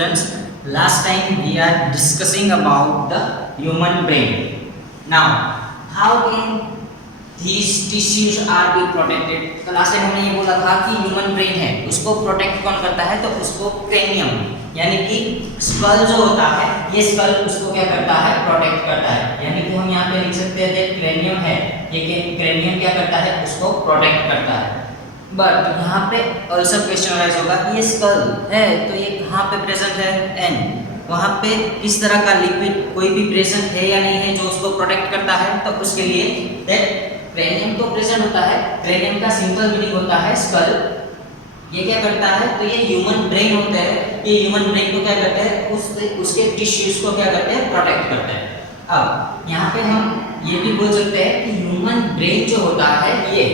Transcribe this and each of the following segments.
students, last time we are discussing about the human brain. Now, how can these tissues are be protected? तो last time हमने ये बोला था कि human brain है, उसको प्रोटेक्ट कौन करता है? तो उसको क्रेनियम यानी कि स्कल जो होता है, ये स्कल उसको क्या करता है? प्रोटेक्ट करता है। यानी कि हम यहाँ पे लिख सकते हैं कि क्रेनियम है, ये क्रेनियम क्या करता है? उसको प्रोटेक्ट करता है। बट यहाँ पे ऑल्सो क्वेश्चन राइज होगा कि ये स्कल है तो ये कहाँ पे प्रेजेंट है? एंड वहाँ पे किस तरह का लिक्विड कोई भी प्रेजेंट है या नहीं है जो उसको प्रोटेक्ट करता है? तो उसके लिए दैट क्रेनियम तो प्रेजेंट होता है। क्रेनियम का सिंपल मीनिंग होता है स्कल। ये क्या करता है? तो ये ह्यूमन ब्रेन होता है, ये ह्यूमन ब्रेन को क्या करते हैं? उसके टिश्यूज को क्या करते हैं? प्रोटेक्ट करते हैं। अब यहाँ पे हम ये भी बोल सकते हैं कि ह्यूमन ब्रेन जो होता है ये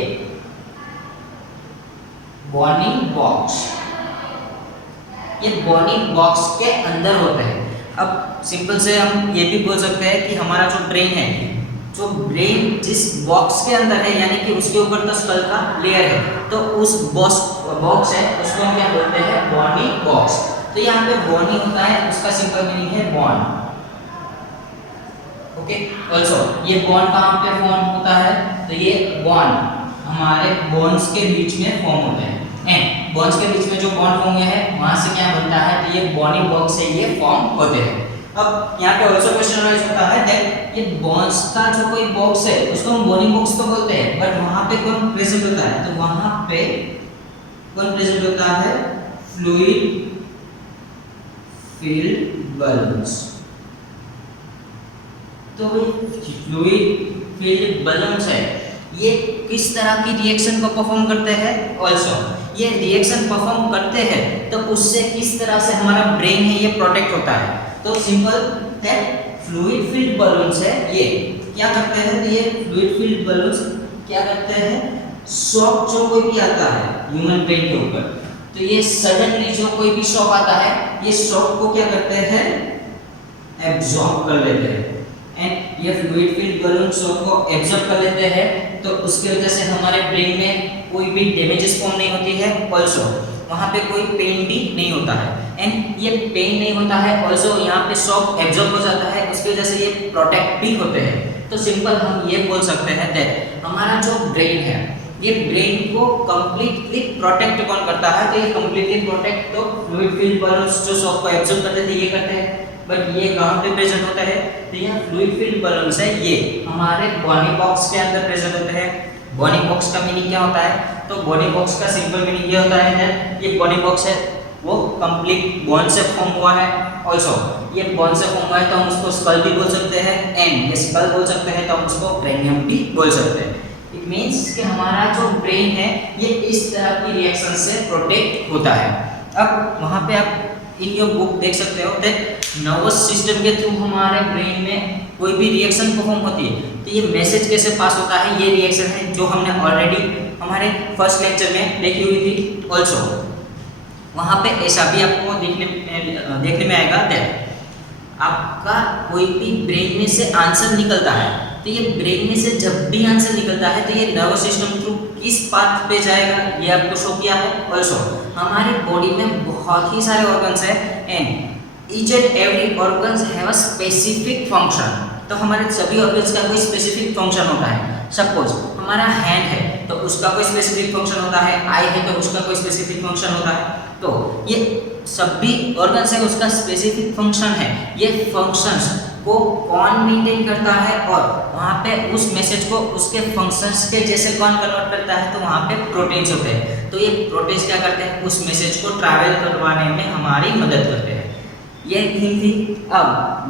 बॉर्निंग बॉक्स, ये बॉर्निंग बॉक्स के अंदर होते हैं। अब सिंपल से हम ये भी बोल सकते हैं कि हमारा जो ब्रेन है, जो ब्रेन जिस बॉक्स के अंदर है यानी कि उसके ऊपर तो स्कल का लेयर है, तो उस बॉक्स है उसको हम क्या बोलते हैं? Burning box. तो यहाँ पे बॉर्निंग होता है, उसका सिंपल मीनिंग है बॉन्ड। ओके, ऑल्सो ये बॉन्ड कहाँ पे फॉर्म होता है? तो ये बॉन्ड हमारे बोन्स के बीच में फॉर्म होते हैं। एंड बोन्स के बीच में जो बॉन्ड फॉर्म हुआ है वहां से क्या बनता है? तो ये बॉर्निंग बॉक्स से ये फॉर्म होते हैं। अब यहाँ पे ऑल्सो क्वेश्चन राइज होता है दैट ये बोन्स का जो कोई बॉक्स है उसको हम बॉर्निंग बॉक्स तो बोलते हैं, बट वहां पे कौन प्रेजेंट होता है? तो वहां पे कौन प्रेजेंट होता है? Fluid filled balloons. तो फ्लूइड फिल्ड बलून्स है, ये किस तरह की रिएक्शन को परफॉर्म करते हैं? ऑल्सो ये रिएक्शन परफॉर्म करते हैं तो उससे किस तरह से हमारा ब्रेन है ये प्रोटेक्ट होता है? तो simple that fluid filled balloons है, ये क्या करते हैं? तो ये फ्लूइड फिल्ड बलून्स क्या करते हैं? शॉक जो कोई भी आता है ह्यूमन ब्रेन के ऊपर, तो ये सडनली जो कोई भी शॉक आता है, ये शॉक को क्या करते हैं? एब्जॉर्ब कर लेते हैं। एंड ये फ्लूइड फिल्ड बलून शॉक को एब्जॉर्ब कर लेते हैं, तो उसकी वजह से हमारे ब्रेन में कोई भी डैमेजेस फॉर्म नहीं होती है। ऑल्सो वहाँ पे कोई पेन भी नहीं होता है। एंड ये पेन नहीं होता है, ऑल्सो यहाँ पे शॉक एब्जॉर्ब हो जाता है, उसकी वजह से ये प्रोटेक्ट भी होते हैं। तो सिंपल हम ये बोल सकते हैं दैट हमारा जो ब्रेन है, ये ब्रेन को कंप्लीटली प्रोटेक्ट कौन करता है? तो ये कंप्लीटली प्रोटेक्ट तो फ्लूइड फिल्ड बलून्स जो शॉक को एब्जॉर्ब करते थे ये करते हैं। बट ये कहाँ पे प्रेजेंट होता है? तो यहाँ फ्लूइड फिल्ड बलून्स है, ये हमारे बॉर्निंग बॉक्स के अंदर प्रेजेंट होते हैं। बॉर्निंग बॉक्स का मीनिंग क्या होता है? तो बॉर्निंग बॉक्स का सिंपल मीनिंग ये होता है दैट ये बॉर्निंग बॉक्स है वो कंप्लीट बोन से फॉर्म हुआ है। ऑल्सो ये बोन से फॉर्म हुआ है तो हम उसको स्कल भी बोल सकते हैं, एंड ये स्कल बोल सकते हैं तो हम उसको क्रेनियम भी बोल सकते हैं। इट मीन्स कि हमारा जो ब्रेन है ये इस तरह की रिएक्शन से प्रोटेक्ट होता है। अब वहाँ पे आप इन योर बुक देख सकते हो दैट नर्वस सिस्टम के थ्रू हमारे ब्रेन में कोई भी रिएक्शन परफॉर्म होती है तो ये मैसेज कैसे पास होता है? ये रिएक्शन है जो हमने ऑलरेडी हमारे फर्स्ट लेक्चर में देखी हुई थी। ऑल्सो वहाँ पे ऐसा भी आपको देखने में आएगा दैट आपका कोई भी ब्रेन में से आंसर निकलता है, तो ये ब्रेन में से जब भी आंसर निकलता है तो ये नर्वस सिस्टम थ्रू किस पाथ पे जाएगा ये आपको शो किया है। ऑल्सो हमारे बॉडी में बहुत ही सारे ऑर्गन्स है and each and every organs have a specific function. तो हमारे सभी ऑर्गन्स का कोई स्पेसिफिक फंक्शन होता है। सपोज हमारा हैंड है तो उसका कोई स्पेसिफिक फंक्शन होता है, आई है तो उसका कोई स्पेसिफिक फंक्शन होता है। तो ये सभी ऑर्गन्स है उसका स्पेसिफिक फंक्शन है। ये फंक्शंस को कौन मेंटेन करता है और वहाँ पे उस मैसेज को उसके फंक्शंस के जैसे कौन कन्वर्ट करता है? तो वहाँ पे प्रोटीन्स होते हैं। तो ये प्रोटीन्स क्या करते हैं? उस मैसेज को ट्रैवल करवाने में हमारी मदद करते हैं। ये थिंग थी। अब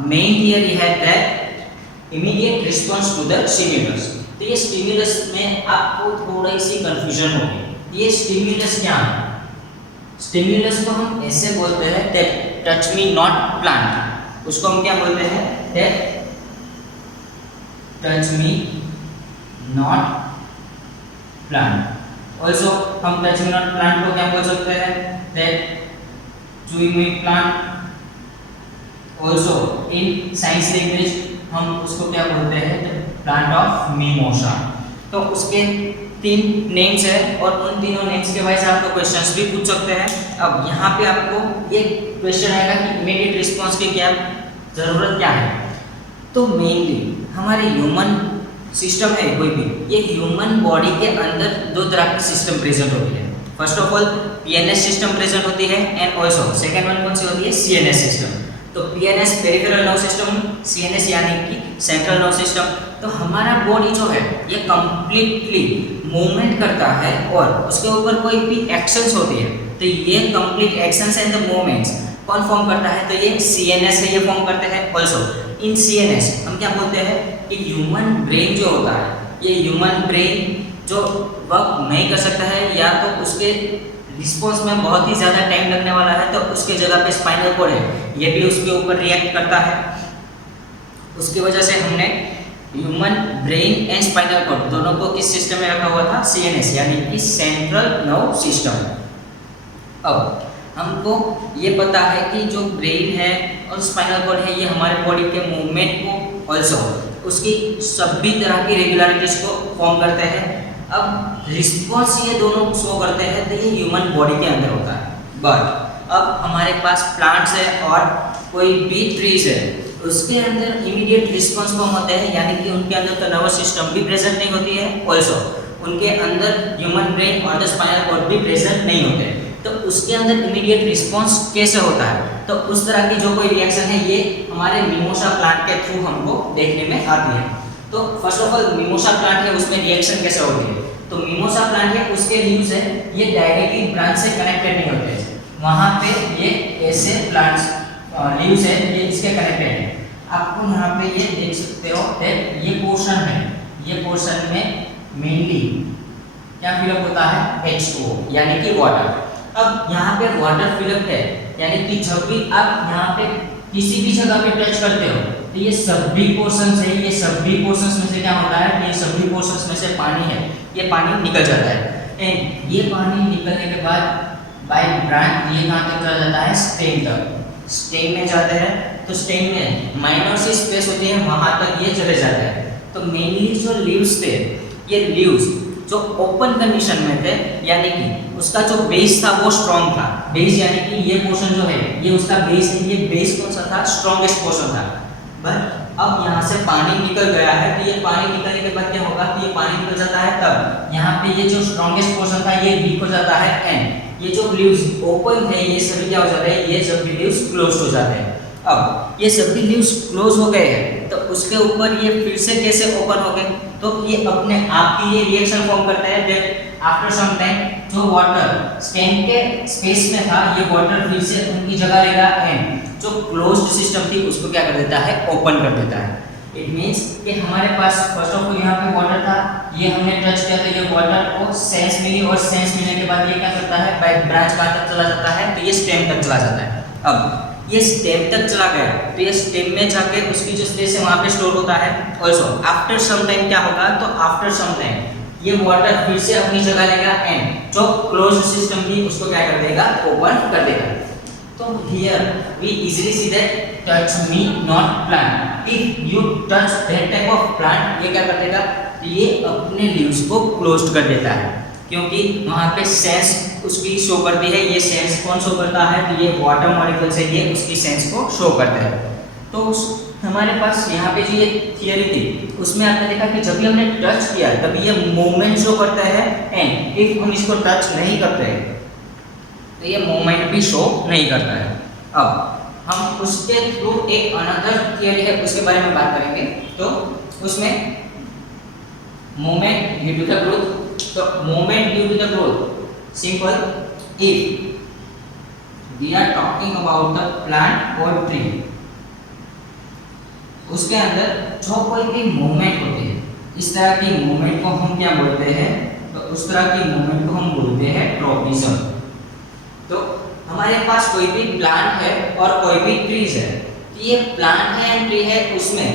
मेन थियरी है that immediate response to the stimulus. तो ये स्टिमुलस में आपको थोड़ी सी कंफ्यूजन होगी। ये स्टिमुलस क्या है? स्टिमुलस को हम ऐसे बोलते हैं that touch me not plant. उसको हम क्या बोलते हैं? That touch me not plant. Also हम टच मी नॉट प्लांट को क्या बोल सकते हैं? That chewing me plant. Also in science language हम उसको क्या बोलते हैं? Plant of mimosa. तो उसके तीन नेम्स है और उन तीनों नेम्स के वाइज आपको क्वेश्चंस भी पूछ सकते हैं। अब यहाँ पे आपको ये क्वेश्चन आएगा कि इमीडिएट रिस्पॉन्स की क्या ज़रूरत क्या है। तो मेनली हमारे ह्यूमन सिस्टम है कोई भी, ये ह्यूमन बॉडी के अंदर दो तरह की सिस्टम प्रेजेंट होती है। First of all PNS system present होती है एंड ऑल्सो सेकेंड वन कौन सी होती है, सीएनएस सिस्टम। तो PNS peripheral nerve system, CNS यानी कि सेंट्रल नर्व सिस्टम। तो हमारा बॉडी जो है ये कंप्लीटली मूवमेंट करता है और उसके ऊपर कोई भी एक्शंस होती है तो ये complete actions and the movements कौन फॉर्म करता है, तो ये सीएनएस है, ये फॉर्म करते हैं। ऑल्सो इन सीएनएस हम क्या बोलते हैं कि ह्यूमन ब्रेन जो होता है, ये ह्यूमन ब्रेन जो वर्क नहीं कर सकता है या तो उसके रिस्पॉन्स में बहुत ही ज़्यादा टाइम लगने वाला है तो उसके जगह पे स्पाइनल कॉर्ड है, ये भी उसके ऊपर रिएक्ट करता है। उसकी वजह से हमने human brain and spinal cord दोनों को किस सिस्टम में रखा हुआ था, सीएनएस यानी कि सेंट्रल नर्व सिस्टम। अब हमको ये पता है कि जो ब्रेन है और स्पाइनल कॉर्ड है ये हमारे बॉडी के मूवमेंट को ऑल्सो उसकी सभी तरह की रेगुलरिटीज को फॉर्म करते हैं। अब रिस्पॉन्स ये दोनों शो करते हैं तो ये ह्यूमन बॉडी के अंदर होता है। बट अब हमारे पास प्लांट्स है और कोई भी ट्रीज है उसके अंदर इमीडिएट रिस्पॉन्स फॉर्म होते हैं, यानी कि उनके अंदर तो नर्वस सिस्टम भी प्रेजेंट नहीं होती है, ऑल्सो उनके अंदर ह्यूमन ब्रेन और द स्पाइनल कॉर्ड भी प्रेजेंट नहीं होते। तो उसके अंदर इमीडिएट रिस्पॉन्स कैसे होता है, तो उस तरह की जो कोई रिएक्शन है ये हमारे मिमोसा प्लांट के थ्रू हमको देखने में आती है। तो first of all mimosa plant है उसमें रिएक्शन कैसे होती है, तो मिमोसा प्लांट है उसके लीव्स है ये डायरेक्टली ब्रांच से कनेक्टेड नहीं होते हैं, वहाँ पे ये ऐसे प्लांट्स लीव्स है ये इसके कनेक्टेड है। आपको यहाँ पे ये देख सकते हो ये पोर्शन है, ये पोर्शन में मेनली क्या फिलअप होता है, H2O यानी कि वाटर। अब यहाँ पे वाटर फिलअप है यानी कि जब भी आप यहाँ पे किसी भी जगह पे टच करते हो तो ये सभी पोर्शंस है, ये सभी पोर्शंस में से क्या होता है, ये सभी पोर्शंस में से पानी है, ये पानी निकल जाता है एंड ये पानी निकलने के बाद बाय ब्रांच ये कहाँ तक चला जाता है, स्टेम तक। स्टेम में जाते हैं तो स्टेम में माइनर सी स्पेस होती है वहाँ तक ये चले जाते हैं। तो मेनली जो लीव्स थे ये लीव्स जो ओपन कंडीशन में थे यानी कि उसका जो बेस था वो स्ट्रॉन्ग था। बेस यानी कि ये पोर्शन जो है ये उसका बेस है, ये बेस कौन सा था, स्ट्रॉन्गेस्ट पोर्शन था। बट अब यहाँ से पानी निकल गया है तो ये पानी निकलने के बाद क्या होगा, तो ये पानी निकल जाता है तब यहाँ पे ये जो स्ट्रॉन्गेस्ट पोर्शन था ये वीक हो जाता है एंड ये जो लीव्स ओपन है ये सभी क्या हो जाते हैं, ये सभी लीव्स क्लोज हो जाते हैं। अब ये सभी लीव्स क्लोज हो गए हैं तो उसके ऊपर ये फिर से कैसे ओपन हो गए, तो ये अपने आप ही ये रिएक्शन फॉर्म करता है दैट आफ्टर सम टाइम जो वाटर स्टेम के स्पेस में था ये वाटर फिर से उनकी जगह लेगा एंड जो क्लोज्ड सिस्टम थी उसको क्या कर देता है, ओपन कर देता है। इट मींस कि हमारे पास फर्स्ट ऑफ ऑल यहाँ पे वाटर था, ये हमने टच किया तो ये वाटर को सेंस मिली और सेंस मिलने के बाद ये क्या करता है, बाय ब्रांच कहाँ तक चला जाता है, तो ये स्टेम तक चला जाता है। अब ये स्टेम तक चला गया तो ये स्टेम में जाके उसकी जो स्पेस है वहाँ पे स्टोर होता है। ऑल्सो आफ्टर सम टाइम क्या होगा, तो आफ्टर सम टाइम ये वाटर फिर से अपनी जगह लेगा एंड जो क्लोज्ड सिस्टम थी उसको क्या कर देगा, ओपन कर देगा। तो here we easily see that touch me not plant, if you touch that type of plant ये क्या कर देगा, ये अपने लीव्स को क्लोज्ड कर देता है क्योंकि वहाँ पे सेंस उसकी शो करती है। ये सेंस कौन शो करता है, तो ये वाटर मॉलिक्यूल से ये उसकी सेंस को शो करता है। तो हमारे पास यहाँ पे जो ये थियरी थी उसमें आपने देखा कि जब भी हमने टच किया तभी ये मूवमेंट शो करता है एंड इफ हम इसको टच नहीं करते तो ये मूवमेंट भी शो नहीं करता है। अब हम उसके थ्रू एक अनदर थियरी है उसके बारे में बात करेंगे। तो उसमें movement due to the growth, तो movement due to the growth simple, if we are talking about the plant और ट्री, उसके अंदर जो कोई भी मूवमेंट होती है इस तरह की मूवमेंट को हम क्या बोलते हैं, तो उस तरह की मूवमेंट को हम बोलते हैं ट्रॉपिज्म। तो हमारे पास कोई भी प्लांट है और कोई भी ट्रीज है, तो ये प्लांट है एंड ट्री है उसमें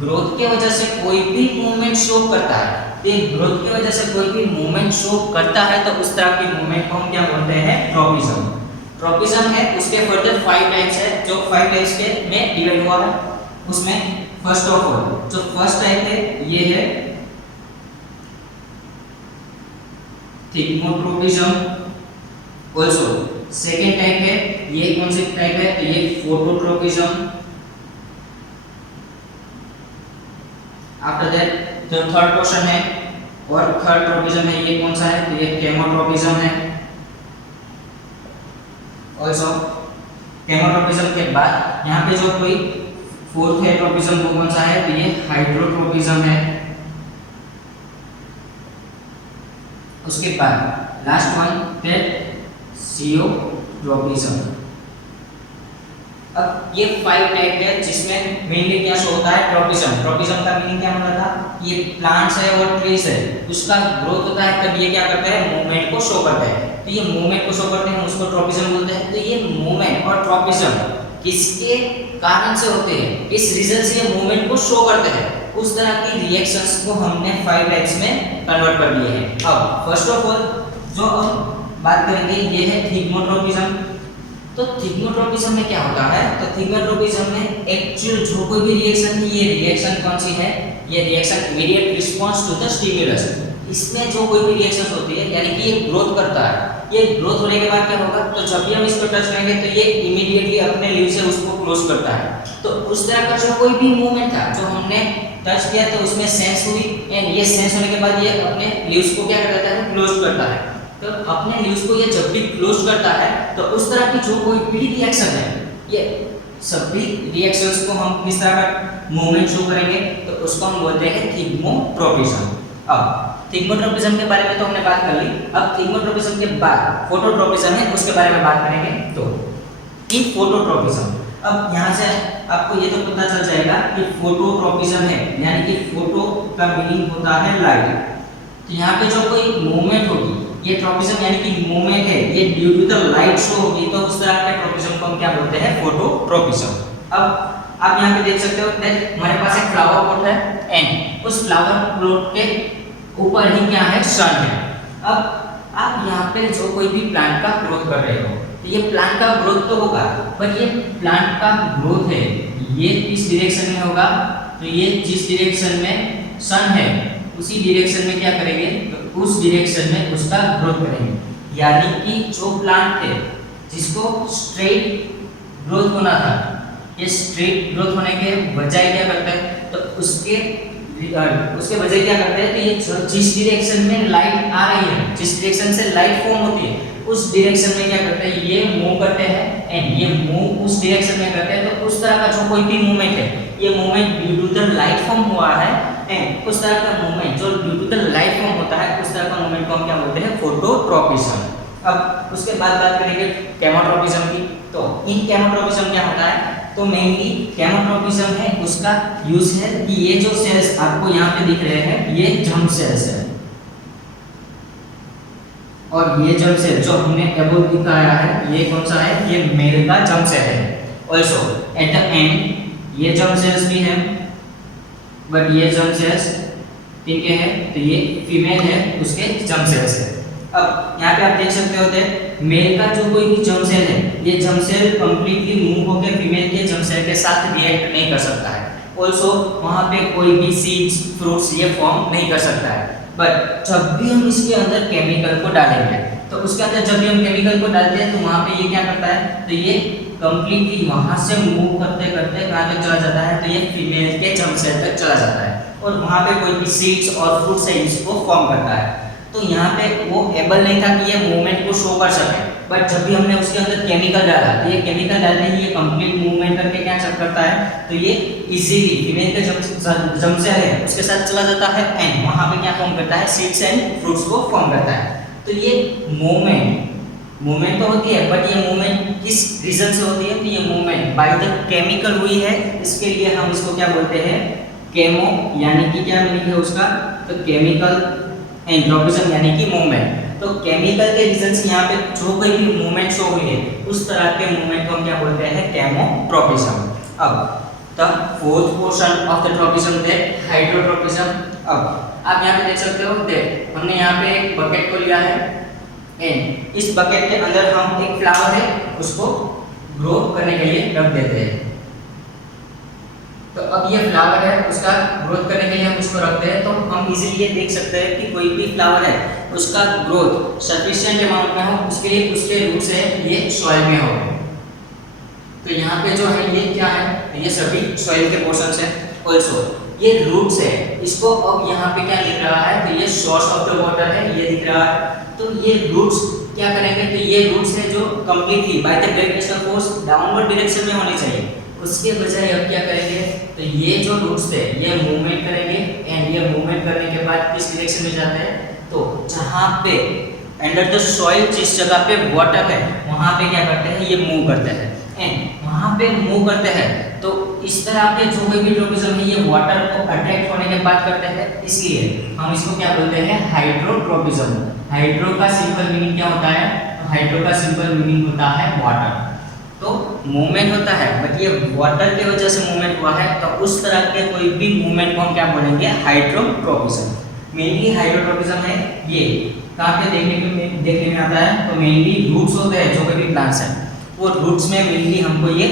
ग्रोथ की वजह से कोई भी मूवमेंट शो करता है, तो ये ग्रोथ की वजह से कोई भी मूवमेंट शो करता है तो उस तरह की मूवमेंट को हम क्या बोलते हैं, ट्रॉपिज्म। ट्रॉपिज्म है उसके फर्दर 5 टाइप्स है जो 5 टाइप्स के में डिवाइड हुआ है। उसमें फर्स्ट ऑफ ऑल जो फर्स्ट टाइप है ये है थिग्मोट्रोपिज्म। ऑल्सो सेकेंड टाइप है, ये कौन सी टाइप है, तो ये फोटोट्रोपिज्म। आफ्टर दैट जो थर्ड क्वेश्चन है और थर्ड ट्रोपिज्म है, ये कौन सा है, तो ये केमोट्रोपिज्म है। ऑल्सो केमोट्रोपिज्म के बाद यहाँ पे जो कोई फोर्थ है ट्रोपिज्म, वो कौन सा है, तो ये हाइड्रोट्रोपिज्म है। उसके बाद लास्ट वन दैट जियोट्रोपिज्म। अब ये 5 टाइप है जिसमें मेनली क्या शो होता है, ट्रोपिज्म। ट्रोपिज्म का मीनिंग क्या होता था, ये प्लांट्स है और ट्रीज है, उसका ग्रोथ होता है, तब ये क्या करता है, मूवमेंट को शो करता है। तो ये मूवमेंट को शो करते हैं, उसको ट्रोपिज्म बोलते हैं। तो ये मूवमेंट और ट्रोपिज्म किसके कारण से होते हैं, किस रीजन से ये मूवमेंट को शो करते हैं, उस तरह की रिएक्शंस को हमने 5 टाइप्स में कन्वर्ट कर दिए हैं। अब फर्स्ट ऑफ ऑल जो हम बात करेंगे ये है थिग्मोट्रोपिज्म। तो थिग्मोट्रोपिज्म में क्या होता है, तो थिग्मोट्रोपिज्म में एक्चुअल जो कोई भी रिएक्शन है, ये रिएक्शन कौन सी है, ये reaction immediate response to the stimulus. इसमें जो कोई भी रिएक्शन होती है, यानी कि ये ग्रोथ करता है, ये ग्रोथ होने के बाद क्या होगा, तो जब भी हम इसको टच करेंगे तो ये इमीडिएटली अपने लीव से उसको क्लोज करता है। तो उस तरह का जो कोई भी मूवमेंट था जो हमने टच किया तो उसमें सेंस हुई, एंड ये सेंस होने के बाद ये अपने लीव्स को क्या करता है, क्लोज करता है। तो अपने लीव्स को ये जब भी क्लोज करता है तो उस तरह की जो कोई भी रिएक्शन है, ये सभी रिएक्शंस को हम किस तरह का मूवमेंट शो करेंगे, तो उसको हम बोलते हैं थिग्मोट्रोपिज्म। अब थिग्मोट्रोपिज्म के बारे में तो हमने बात कर ली। अब थिग्मोट्रोपिज्म के बाद फोटोट्रोपिज्म है, उसके बारे में बात करेंगे। तो इन फोटोट्रोपिज्म, अब यहाँ से आपको ये तो पता चल जाएगा कि फोटोट्रोपिज्म है, यानी कि फोटो का मीनिंग होता है लाइट। तो यहाँ पे जो कोई मूवमेंट होगी, ये ट्रोपिज्म यानी कि मूवमेंट है, ये due to the light show होगी, तो उस तरह के ट्रोपिज्म को हम क्या बोलते हैं, फोटोट्रोपिज्म। अब आप यहाँ पे देख सकते हो दैट हमारे पास एक फ्लावर पॉट है, एंड उस फ्लावर पॉट के ऊपर ही क्या है, सन है। अब आप यहाँ पे जो कोई भी प्लांट का ग्रोथ कर रहे हो, तो ये प्लांट का ग्रोथ तो होगा, बट ये प्लांट का ग्रोथ है, ये किस डायरेक्शन में होगा, तो ये जिस डायरेक्शन में सन है उसी डायरेक्शन में क्या करेंगे, तो उस डायरेक्शन में उसका ग्रोथ करेंगे। यानी कि जो प्लांट है जिसको स्ट्रेट ग्रोथ होना था, ये स्ट्रेट ग्रोथ होने के बजाय क्या करता है, तो उसके बजाय क्या करते हैं, तो ये जिस डायरेक्शन में लाइट आ रही है, जिस डायरेक्शन से लाइट फॉर्म होती है, उस डायरेक्शन में क्या करते हैं, ये मूव करते हैं, एंड ये मूव उस डायरेक्शन में करते हैं। तो उस तरह का जो कोई भी मूवमेंट है, ये movement due to the light form हुआ है, एंड उस तरह का मूवमेंट जो due to the light form होता है, उस तरह का मूवमेंट को हम क्या बोलते हैं, फोटोट्रोपिज्म। अब उसके बाद बात करेंगे केमोट्रोपिज्म की। तो इन केमोट्रोपिज्म क्या होता है, तो मेनली केमोट्रोपिज्म है, उसका यूज है कि ये जो सेल्स आपको यहाँ पे दिख रहे हैं, ये जर्म सेल्स है, और ये जर्म सेल जो हमने अबव दिखाया है, ये कौन सा है, ये मेल का जर्म सेल है। ऑल्सो एट द एंड ये जर्म सेल्स भी है, बट ये जर्म सेल्स ठीक है, तो ये फीमेल है, उसके जर्म सेल्स है। अब यहाँ पे आप देख सकते होते हैं मेल का जो कोई भी जर्म सेल है, ये जर्म सेल कंप्लीटली मूव होकर फीमेल के जर्म सेल के साथ रिएक्ट नहीं कर सकता है। ऑल्सो वहाँ पे कोई भी सीड्स फ्रूट्स ये फॉर्म नहीं कर सकता है। बट जब भी हम इसके अंदर केमिकल को डालेंगे, तो उसके अंदर जब भी हम केमिकल को डालते हैं, तो वहाँ पे ये क्या करता है, तो ये कंप्लीटली वहाँ से मूव करते करते कहाँ तक चला जाता है, तो ये फीमेल के जर्म सेल तक चला जाता है, और वहाँ पे कोई भी सीड्स और फ्रूट्स है इसको फॉर्म करता है। तो यहाँ पे वो एबल नहीं था कि ये मूवमेंट को शो कर सके, बट जब भी हमने उसके अंदर केमिकल डाला, तो ये केमिकल डालते ही ये कंप्लीट मूवमेंट करके क्या करता है, तो ये इजीली फीमेल के जर्म सेल है उसके साथ चला जाता है, एंड वहाँ पे क्या फॉर्म करता है, सीड्स एंड फ्रूट्स को फॉर्म करता है। तो ये मूवमेंट तो होती है, बट ये मूवमेंट किस रीजन से होती है, तो ये मूवमेंट बाय द केमिकल हुई है। इसके लिए हम इसको क्या बोलते हैं, केमो, यानी कि क्या मीनिंग है उसका, तो केमिकल एंट्रोपिज्म यानी कि मूवमेंट। तो केमिकल के रीजन से यहाँ पे जो कोई भी मूवमेंट शो हुई है, उस तरह के मूवमेंट को हम क्या बोलते हैं, केमोट्रोपिज्म। अब the fourth portion of the tropism that hydrotropism. अब आप यहाँ पे देख सकते हो दैट हमने यहाँ पे एक बकेट को लिया है, एंड इस बकेट के अंदर हम एक फ्लावर है उसको ग्रो करने के लिए रख देते हैं। तो अब ये फ्लावर है, उसका ग्रोथ करने के लिए हम इसको रखते हैं। तो हम इजीली ये देख सकते हैं कि कोई भी फ्लावर है, उसका ग्रोथ सफिशिएंट अमाउंट में हो, उसके लिए उसके रूट्स है ये सॉइल में हो। तो यहाँ पे जो है ये क्या है, ये सभी सॉइल के पोर्शंस है। ऑल्सो ये रूट्स है, इसको अब यहाँ पे क्या लिख रहा है, तो ये सोर्स ऑफ द वाटर है, ये दिख रहा है। तो ये रूट्स क्या करेंगे, तो ये रूट्स है जो completely by the gravitational force downward direction में होने चाहिए, उसके बजाय अब क्या करेंगे, तो ये जो रूट्स है ये मूवमेंट करेंगे एंड ये मूवमेंट करने के बाद किस डायरेक्शन में जाते हैं, तो जहाँ पे अंडर द सॉइल जिस जगह पे वाटर है वहाँ पे क्या करते हैं, ये मूव करते हैं एंड वहाँ पे मूव करते हैं। तो इस तरह के जो कोई भी ट्रोपिज्म है ये वाटर को अट्रैक्ट होने के बाद करते हैं, इसलिए हम इसको क्या बोलते हैं, हाइड्रोट्रोपिज्म। हाइड्रो का सिंपल मीनिंग क्या होता है, तो हाइड्रो का सिंपल मीनिंग होता है वाटर। तो मूवमेंट होता है बट ये वाटर की वजह से मूवमेंट हुआ है, तो उस तरह के कोई भी मूवमेंट को हम क्या बोलेंगे, हाइड्रोट्रोपिज्म। मेनली हाइड्रोट्रोपिज्म है ये कहाँ पे देखने में आता है, तो मेनली रूट्स होते हैं जो कोई भी प्लांट्स हैं, वो रूट्स में मेनली हमको ये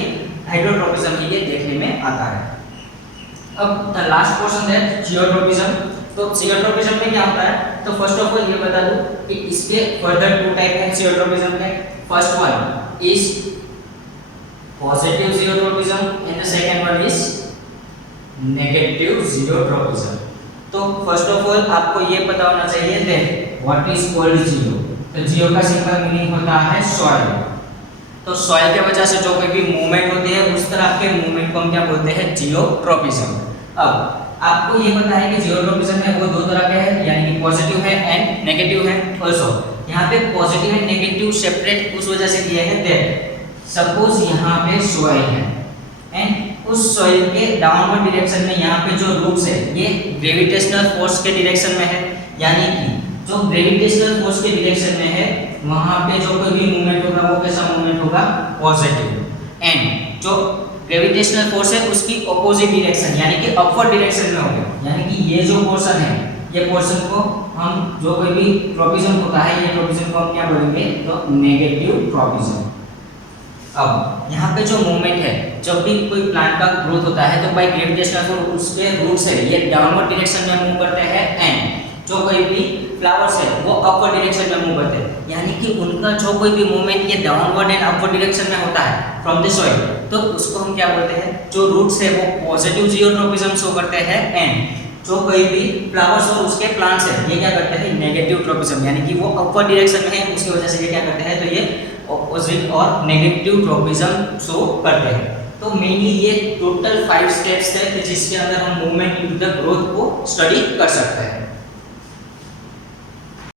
हाइड्रोट्रोपिज्म के लिए देखने में आता है। अब द लास्ट पोर्शन है जियोट्रोपिज्म। तो जियोट्रोपिज्म में क्या होता है, तो फर्स्ट ऑफ ऑल ये बता दूं कि इसके फर्दर टू टाइप है जियोट्रोपिज्म के। First one is positive geotropism and the second one is negative geotropism. तो फर्स्ट ऑफ ऑल आपको ये पता होना चाहिए दैट व्हाट इज कॉल्ड जियो। तो जियो का सिंपल मीनिंग होता है सॉइल। तो सॉइल के वजह से जो कोई भी मूवमेंट होती है उस तरह के मूवमेंट को हम क्या बोलते हैं, जियोट्रोपिज्म। अब आपको ये पता है कि जियोट्रोपिज्म में वो दो तरह के हैं, यानी कि पॉजिटिव है एंड नेगेटिव है। ऑल्सो यहाँ पे पॉजिटिव एंड नेगेटिव सेपरेट उस वजह से किए हैं दैट सपोज यहाँ पे सॉइल है एंड उस सॉइल के डाउनवर्ड डायरेक्शन में यहाँ पे जो रूट्स है ये ग्रेविटेशनल फोर्स के डायरेक्शन में है, यानी कि जो ग्रेविटेशनल फोर्स के डायरेक्शन में है वहाँ पे जो कोई भी मूवमेंट होगा वो कैसा मूवमेंट होगा, पॉजिटिव। एंड जो ग्रेविटेशनल फोर्स है उसकी ऑपोजिट डायरेक्शन यानी कि अपवर्ड डायरेक्शन में होगा, यानी कि ये जो पोर्शन है ये पोर्शन को हम जो कोई भी ट्रोपिज्म होता है ये ट्रोपिज्म को हम क्या बोलेंगे, तो नेगेटिव ट्रोपिज्म। अब यहाँ पे जो मूवमेंट है, जब भी कोई प्लांट का ग्रोथ होता है तो बाय ग्रेविटेशनल फोर्स उसके रूट्स है ये डाउनवर्ड डायरेक्शन में मूव करते हैं एंड जो कोई भी फ्लावर्स है वो अपवर्ड डायरेक्शन में मूव करते हैं, यानी कि उनका जो कोई भी मूवमेंट ये डाउनवर्ड एंड अपवर्ड डायरेक्शन में होता है फ्रॉम द सॉइल, तो उसको हम क्या बोलते हैं, जो रूट्स है वो पॉजिटिव जियोट्रोपिज्म शो करते हैं एंड जो कोई भी फ्लावर्स और उसके प्लांट्स है ये क्या करते हैं, नेगेटिव ट्रोपिज्म, यानी कि वो अपवर्ड डायरेक्शन में है उसकी वजह से ये क्या करते हैं, तो ये ऑपोजिट और नेगेटिव ट्रोपिज्म शो करते हैं। तो मेनली ये टोटल 5 स्टेप्स है जिसके अंदर हम मूवमेंट इन द ग्रोथ को स्टडी कर सकते हैं।